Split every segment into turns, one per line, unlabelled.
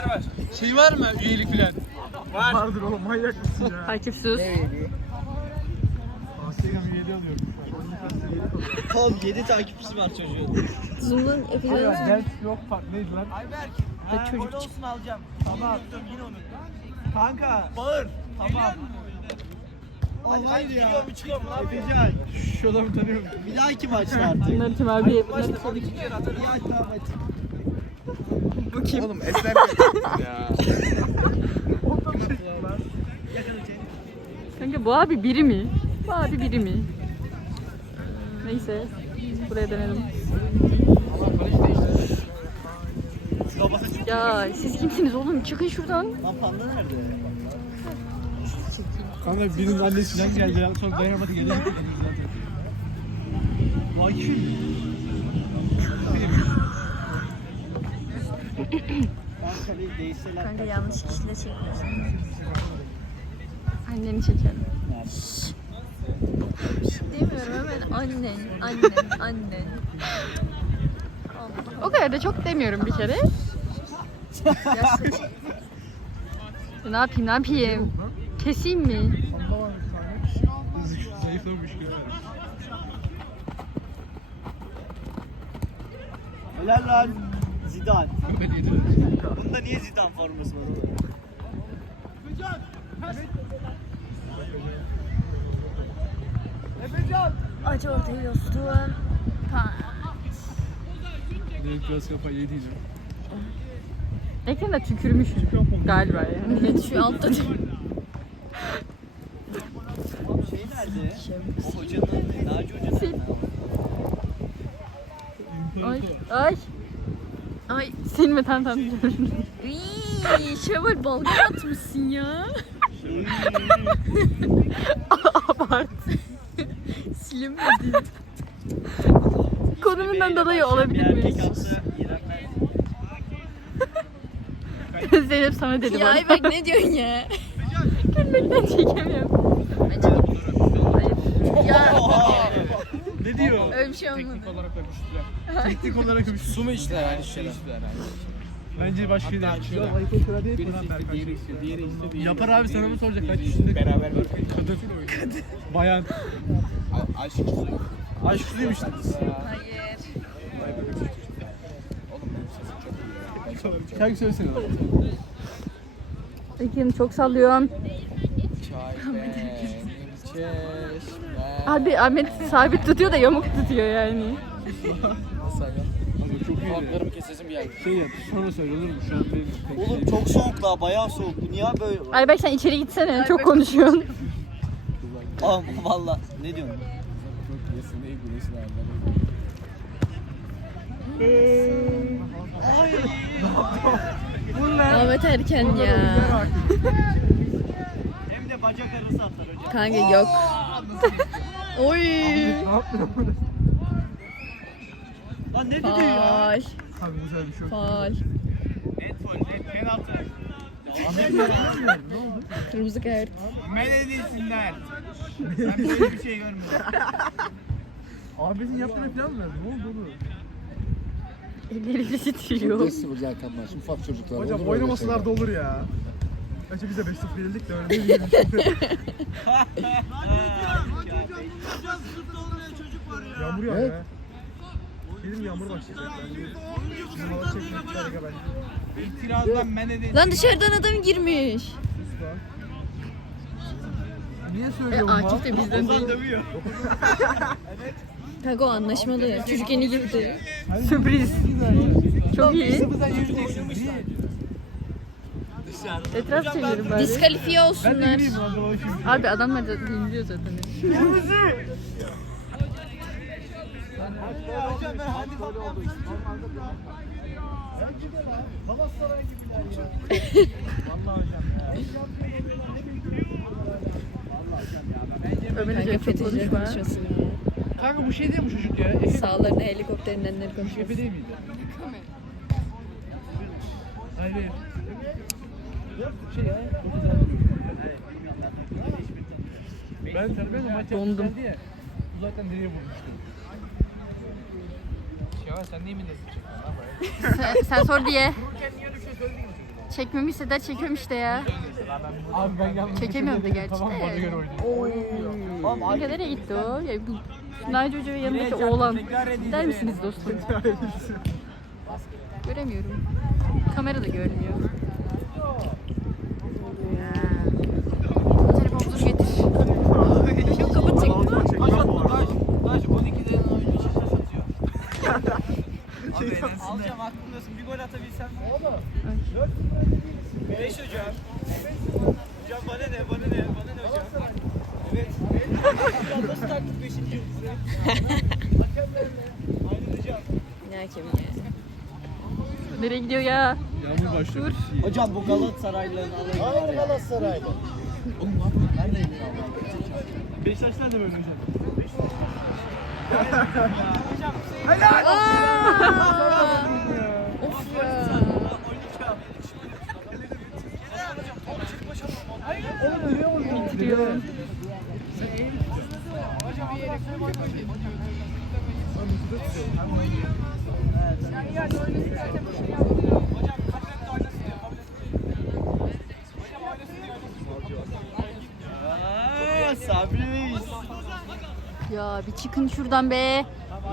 Şey var mı üyelik falan?
Var. Vardır oğlum, manyak mısın ya?
Takipsiz.
Instagram üyeliği alıyorum.
Oğlum 7 takipçisi var çocuğun.
Zoom'un epizodu.
Dert yok fark neydi lan?
Ayberk.
Çocuk
Gol olsun alacağım. Tamam. Yine unuttum. Kanka. Bağır. Tamam. Hadi ya. Çıkıyorum lan. Efecan.
Şu adamı tanıyorum.
Bir dahaki maçta artık.
Bunlar kim abi? Bunlar
Maçta son 2 kere atarım. Bir dahaki maç.
bu kim?
Oğlum esmer ya.
Kanka bu abi biri mi? Bu abi biri mi? Neyse. Buraya dönelim. Ya siz kimsiniz oğlum? Çıkın şuradan.
Lan panda nerede?
Kanka birinin annesi falan geldi ya. Sonra dayanamadı geliyor. Vay kim?
Kanka bir değişseler.
Kanka yanlış kişiyle çekiyorsun. Anneni çekelim. Demiyorum hemen annen. O kadar da çok demiyorum bir kere. Ne yapayım? Keseyim mi?
Zayıflamış gibi.
Helal lan. Zidane. Bunda niye Zidane forması var oğlum?
Acı ortaya dostum.
Direkt biraz kafayı yediydi.
Ekrana tükürmüşüm galiba yani. Evet şu altta
Şey nerede? O hocanın, Naci Hoca'nın.
Ay silme tamam. İyi, Şevval balgam atmışsın ya. Abart. Silemedi. Konumundan dolayı olabilir mi? Zeynep sana dedi bana.
Ya Ayberk ne diyorsun ya?
Gülmekten çekemiyorum.
Hayır. Ya
Ne diyor?
öyle bir şey olmadı.
Teknik olarak öpüştüler. Teknik olarak öpüştüler.
Su mu içtiler yani şeyler?
Bence başka bir
Diğeri
Yapar abi, sana mı soracak kaç yaşında?
Beraber
Kadın. Bayan.
aşk suyu.
Aşk suymuş.
Hayır.
Oğlum benim sesim çok iyi ya. Ben çok
Şarkı söylesene.
Ekim çok sallıyorum.
Çay benim çeşme.
Abi Ahmet sabit tutuyor da yamuk tutuyor yani.
Nasıl ya?
Çok iyi.
Kulaklarımı kesesim geldi.
Şey yap, sonra söyle olur mu? Şu an benim
Oğlum çok soğuk la, bayağı soğuk. Bu niye böyle?
Ay bak sen içeri gitsene. Çok konuşuyorsun.
Oğlum valla ne diyorsun?
Çok yesin, iyi güneşin ağırları.
Ahmet Erken ya.
Hem de bacak arası atar hocam.
Kanka yok. Oy.
Ne yapıyorsun?
Lan ne dedi ya?
Faal.
Abi güzel bir şey yok.
Faal.
Net foul, net penaltı.
Ne oldu?
Kırmızı kart.
Men edilsinler. Ben böyle bir şey görmedim.
Abinin yaptığına falan mı verdin? Ne oldu oğlum?
Elleri titriyor.
5-0 zaten maç. Ufak çocuklar.
Hocam
olur öyle
oynamasalar da
şeyler.
olur ya. Gerçi biz de 5-0 yenildik de öyle değil mi? Yağmur yağıyor
Evet.
ya. Dedim yağmur başlayacak. Bizim hava çekmek bir harika bence.
İtirazdan men edilsin.
Lan dışarıdan adam girmiş.
Niye söylüyorum bu?
Akif de bizden değil.
dövüyor.
Kanka o anlaşmalı. Çocuk yeni girdi.
Sürpriz. Çok iyi. Etraf çevirin bari.
Diskalifiye
Ben de
olsunlar.
gireyim lan. Şimdi.
Abi adamlar da dinliyor zaten.
Hocam ben hadi bakalım. Galatasaray gibiler ya. Vallahi hocam ya.
Ömer'e
Kanka
çok
FETÖ'cüler
konuşma.
konuşmasın.
Kanka bu şey değil mi çocuk ya? Efe
Sağlarında helikopterinden konuşuyor.
Efe değil miydi? Hayır. Şey ya. Ben tanımıyorum ama maç
Dondum.
yapmışlardı ya. Uzaktan nereye vurmuştum?
Ya sen niye minnet
Sen sor diye. Çekmemi hisseder çekiyorum işte ya.
Abi ben yanlış
Çekemiyorum da gerçi
Tamam bana
de.
göre oynuyor.
Ne kadar iyi gitti o. Ya bu Naci Hoca ve yanındaki oğlan. Der misiniz dostum? Göremiyorum. Kamera da görmüyor. Telefonunuzu getir. Yok kapatacak.
Taş 12'den oyuncu şaşa satıyor. Alacağım aklımdasın. Bir gol atabilsem. 5 hocam. Hocam bana ne hocam? Evet. Nasıl taktık 5. yıldızı? Aynen hocam.
Ne hakem ya.
Nereye gidiyor ya?
Yağmur başlıyor.
Hocam bu Galatasaraylıların alayı var ya. Galatasaraylı. Oğlum ne yapıyorsun? Neredeydi ya?
Beşiktaş'tan da böyle hocam.
Of ya.
Gidiyor.
Sabri'yiz.
Ya bir çıkın şuradan be.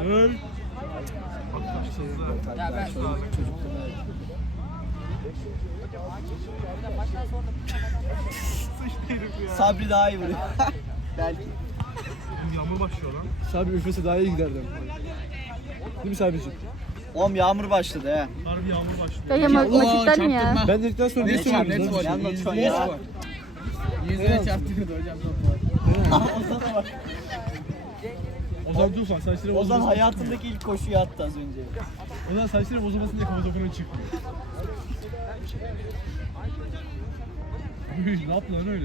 Sabri daha iyi vuruyor. Belki.
Yağmur başlıyor lan. Sabri üflese daha iyi giderdi. Değil mi Sabri'ciğim?
Oğlum yağmur başladı he.
Harbi yağmur başlıyor.
Ya ya maçıklar mı ya?
Ben dedikten sonra ne söylüyorsun?
Ne anlatıyorsun ya?
Yüzüne çarptırdı hocam.
Ozan'a bak.
Ozan dur sen saçları
Ozan
bozulmasın.
hayatındaki ilk koşuyu attı az önce.
Ozan saçları bozulmasın diye kafa topuna çıktı. Üy, ne yaptın lan öyle?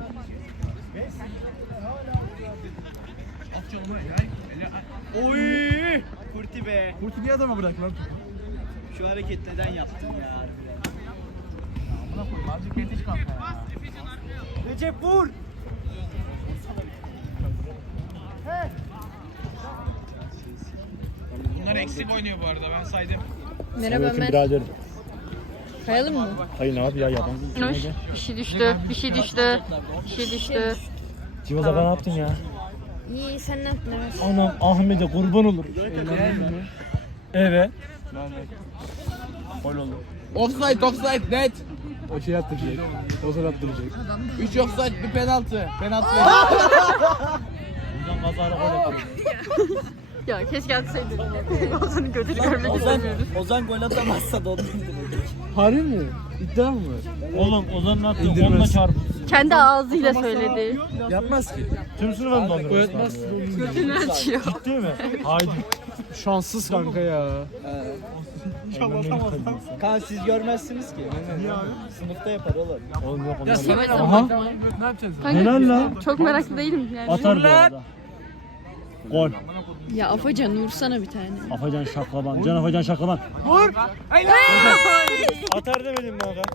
Oy!
Kurti be.
Kurtu niye adama bırak lan?
Şu hareket neden yaptın ya harbiden?
Azıcık yetiş kanka ya.
Recep vur.
Bunlar eksik oynuyor bu arada ben saydım.
Merhaba Ömer.
Birader.
Kayalım mı?
Hayır abi ya yabancı.
Nuş, bir şey düştü, bir şey düştü, bir şey düştü.
Civaza ne yaptın ya?
İyi sen ne yaptın Ömer?
Anam Ahmet'e kurban olur. Evet. Gol oldu.
Offside net.
O şey attıracak. Ozan attıracak.
3 offside bir penaltı. Penaltı.
Ozan kazara gol atıyor.
Ya keşke atsaydın. Ozan'ın götünü görmek istemiyoruz.
Ozan gol atamazsa dondu indirecek.
Harbi mi? İddia mı? Oğlum Ozan'ın attığı onunla çarpıp.
Kendi ağzıyla söyledi.
Yapmaz ki. Tüm sınıfa mı dondurmuş? Öğretmez.
Götünü açıyor.
Ciddi mi? Haydi. Şanssız kanka ya.
Kan siz görmezsiniz ki. Niye abi? Sınıfta yapar oğlum.
Oğlum yok
Ya
onlar.
sana
Aha.
Ne yapacağız?
Helal lan.
Çok meraklı değilim yani.
Atar bu arada. Gol.
Ya Afacan vursana bir tane.
Afacan şaklaban. Can Afacan şaklaban. Atar demedim mi aga?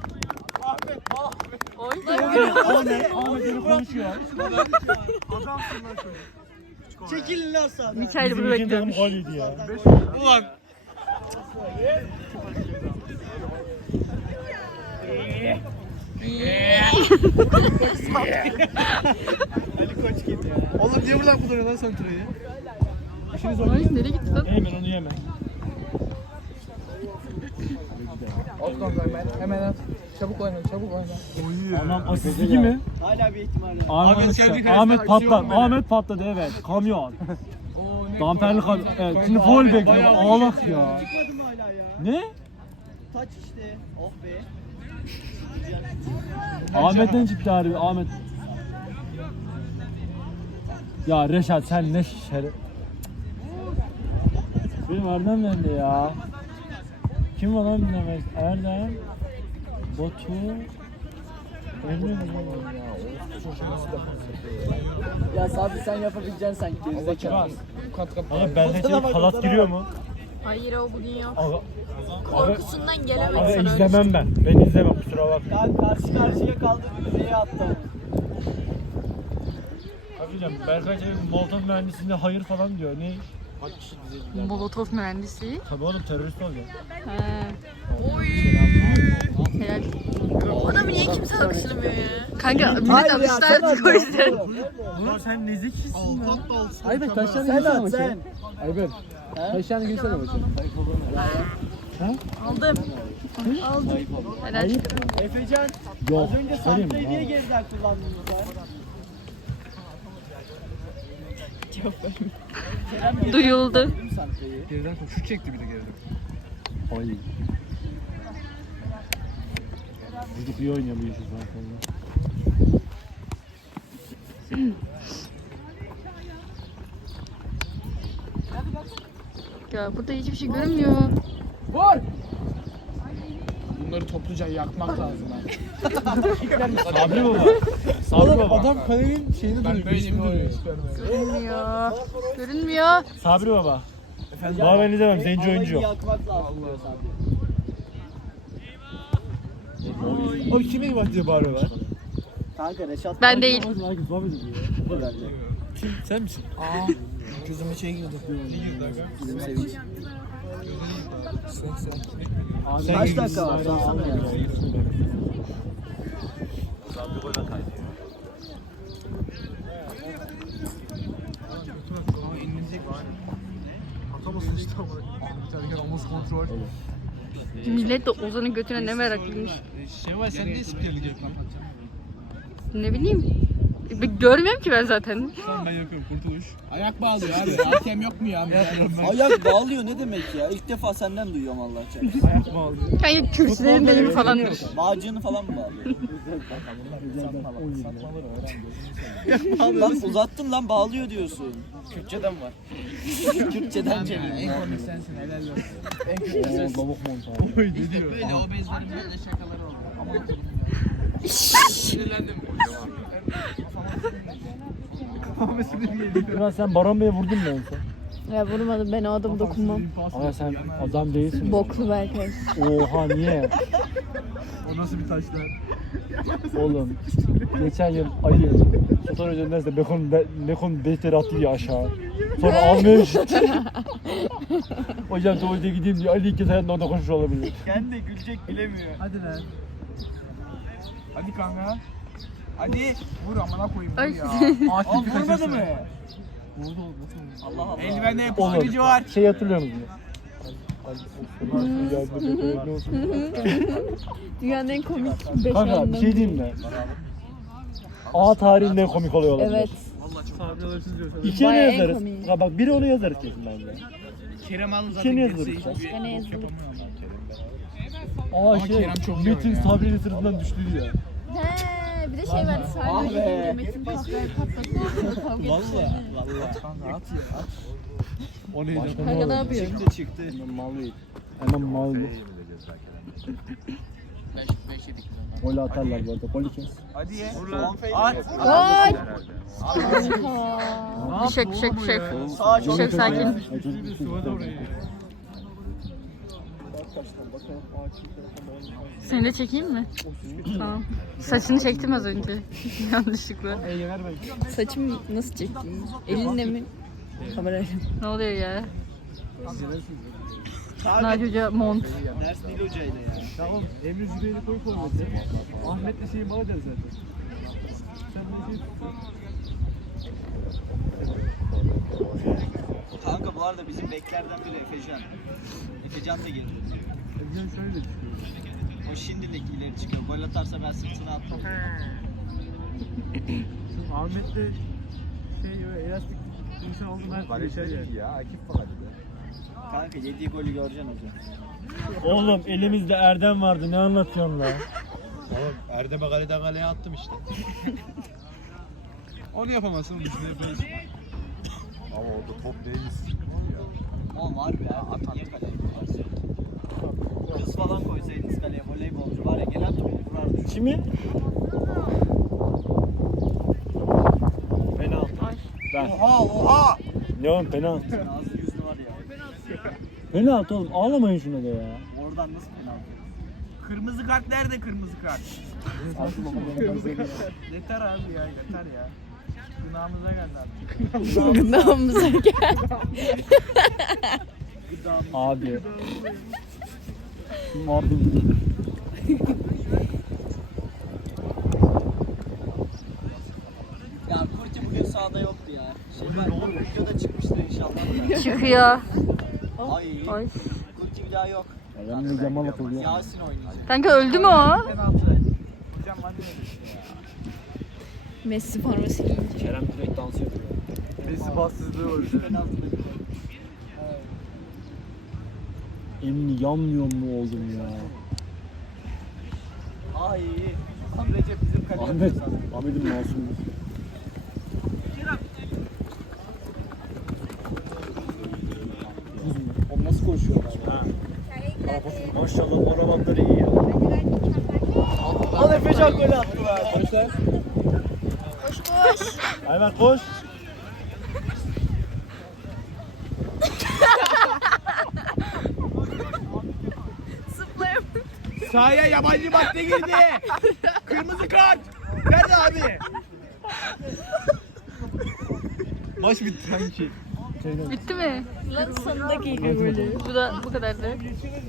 Ahmet öyle konuşuyor.
Çekilin lan sağdan.
Mikail bunu
Bizim için takım
bekliyormuş.
gol yedi ya.
Ulan.
Ali Koç gibi ya.
Oğlum niye buradan kullanıyor lan sen türeyi? İşiniz
Ay, nereye gitti lan?
Hemen onu yeme.
Ot kanka hemen at. Çabuk oyna çabuk oyna.
Anam asistiki mi?
Hala bir ihtimal var.
Ahmet patladı. Ahmet patladı evet. Kamyon. Damperli kamyon. Evet. Şimdi foul bekliyor. Ağlak ya.
Çıkmadım hala ya.
Ne?
Taç işte. Oh be.
Ahmet'ten çıktı harbi. Ahmet. Ya Reşat sen ne şeref. Benim Erdem nerede ya? Kim var lan bilemez? Erdem. Batu. Emre mi?
Ya Sabri sen yapabileceksin sanki. Gerizekalı.
Aga bende şey halat giriyor mu?
Hayır o bugün yok.
Aga,
Korkusundan
aga
gelemedi sana.
izlemem ben. Ben izlemem kusura bakma.
Ben karşı karşıya kaldım. Yüzeye attım.
Hocam Berkay Çelik Molotov mühendisliğinde hayır falan diyor. Ne?
Molotov mühendisi.
Tabii oğlum terörist oluyor.
He. Helal. Adamı niye kimse alkışlamıyor ya? Kanka millet alkışlar koruyacak.
Ulan sen ne zekisin lan.
Aybek taşlarını
Sen
girsene
at
maçı.
sen.
Aybek. Taşlarını girsene maçı.
Aldım. Helal.
Efecan
Yok.
az önce
Söyleyeyim
sahtayı niye
mi?
geriden kullandın sen?
Duyuldu.
Geriden şut çekti bir de geriden.
Ay. Çocuk iyi oynuyor bu işi zaten.
Ya burada hiçbir şey görünmüyor.
Vur! Bunları topluca yakmak lazım ha.
Sabri baba. Sabri baba.
Adam kalenin şeyini duruyor. Ben böyle oyun istiyorum.
Görünmüyor. Görünmüyor.
Sabri baba. Baba ben izlemem. Zenci oyuncu yok.
Yakmak lazım diyor Sabri.
Oğlum kime iyi bak diye bağırıyorlar.
Kanka Reşat
Ben değil.
Kim? Sen misin?
Gözüme şey girdi.
bizim sevinç.
Sen
Kaç
gibi
dakika var?
İsmail
Sorsana
abi.
ya.
Atamasın işte ama. Bir tane kere omuz kontrol.
Millet de Ozan'ın götüne ne meraklıymış.
Şevval sen ne spikerlik yapıyorsun?
Ne bileyim. Görmüyorum ki ben zaten.
Tamam ben yapıyorum kurtuluş. Ayak bağlıyor abi. Hakem yok mu ya?
Ayak bağlıyor ne demek ya? İlk defa senden duyuyorum Allah çarpsın.
Ayak bağlıyor.
Kanka kürsülerin deyimi falandır.
Bağcığını falan mı bağlıyor? Bak uzattın lan bağlıyor diyorsun. Kürtçeden var. Kürtçeden çeviriyor.
En komik sensin helal olsun. En kötü
Oo,
sensin.
lavuk montaj.
İşte böyle o bezlerin böyle şakaları oldu. Aman okudum ya. Sinirlendim. Kafama sinir geliyor.
Ulan sen Baran Bey'e vurdun mu en son?
Ya vurmadım ben o adamı dokunmam.
Ama sen adam değilsin.
Boklu belki.
Oha niye?
O nasıl bir taş lan?
Oğlum geçen yıl ayı Sultan Hoca'nın derste Bekon defteri attı ya aşağı. Sonra almaya gitti. Hocam tuvalete gideyim diye Ali ilk kez hayatında orada konuşmuş olabilir.
Kendi de gülecek bilemiyor.
Hadi lan. Hadi kanka. Hadi. Vur amına koyayım
Ay.
vur ya.
Aa
Akif
vurmadı mı?
Vurdu oldu.
Allah Allah.
Eldivende yapıştırıcı var.
Oğlum şey hatırlıyor musun?
Dünyanın en komik 5
Kanka
anı.
bir şey diyeyim mi? A tarihinde en komik oluyor olabilir.
Evet.
İkiye ne
Bayağı en
yazarız?
komiği.
Ha bak biri onu yazarız kesin bence.
Kerem Alın
İkiye ne
zaten
yazarız?
gerisi hiçbir
Başka ne yazılır?
Aa şey,
Kerem çok iyi
Metin
oynuyor.
Sabri'nin sırtından düştü ya.
He, bir de şey vardı.
Ah
Sadece
be.
Metin kahveye patladı. Kavga
Vallahi.
Kanka at ya at.
O neydi?
Kanka ne yapıyor?
Çıktı.
Hemen mal.
5 yedik.
Gol atarlar bu arada. Golü kes.
Hadi ye.
At.
Gol! Kanka.
Bir şey.
Sağa çok
Şey sakin. Seni de çekeyim mi? Tamam. Saçını çektim az önce. Yanlışlıkla.
Saçım nasıl çektin? Elinle mi? Kamerayla.
Ne oluyor ya? Naci Hoca mont.
Ders Dil Hoca'ydı ya.
Tamam. Emre Zübeyir'i koy formatı. Ahmet'le şeyi bana der zaten. Sen bunu
Kanka bu arada bizim beklerden biri Efecan. Efecan da girdi.
Emre'den şöyle çıkıyor.
O şimdilik ileri çıkıyor. Gol atarsa ben sırtına attım.
Ahmet'le şey elastik insan oldum her türlü şey yani.
Ya Akif Bahadi be.
Kanka yediği golü göreceksin hocam.
Oğlum elimizde Erdem vardı ne anlatıyorsun lan?
Oğlum Erdem'e kaleden kaleye attım işte.
Onu yapamazsın. Bunu yaparsın.
Ama orada top neymiş?
Oğlum var be ya. Niye kaleye koyarsın? Kız falan koysaydınız kaleye voleybolcu var ya gelen topu vurardı.
Kimi? Penaltı. Ben.
Oha!
Ne oğlum penaltı?
Ağzı yüzlü var ya.
Penaltı oğlum ağlamayın şuna da ya.
Oradan nasıl penaltı?
Kırmızı kart nerede kırmızı kart? Yeter abi ya yeter ya. Gınağımıza geldi artık.
Gıdamıza gel.
Abi. Mardin.
Ya Kurti bugün sahada yoktu ya. Videoda çıkmıştır inşallah.
Çıkıyor.
Ay.
Ay.
Kurti bir daha yok.
Ben de Cemal atılıyor.
Yasin oynayacak.
Kanka öldü mü o?
Penaltı. Hocam ben de
Messi forması giyince.
Kerem direkt dans ediyor.
Messi bassızlığı var.
Emin yanmıyor mu oğlum ya?
Ay.
Tam Recep bizim kaleye
Ahmet.
atıyor sandım.
Ahmet'in masumu. O nasıl koşuyor? Maşallah paravanları iyi ya.
Al Efecan golü attı be.
Arkadaşlar. Koş. Ayber koş.
Sahaya yabancı madde girdi. Kırmızı kart. Nerede abi?
Maç bitti sanki.
Bitti mi?
Lan sonunda geliyor böyle.
Bu kadardı.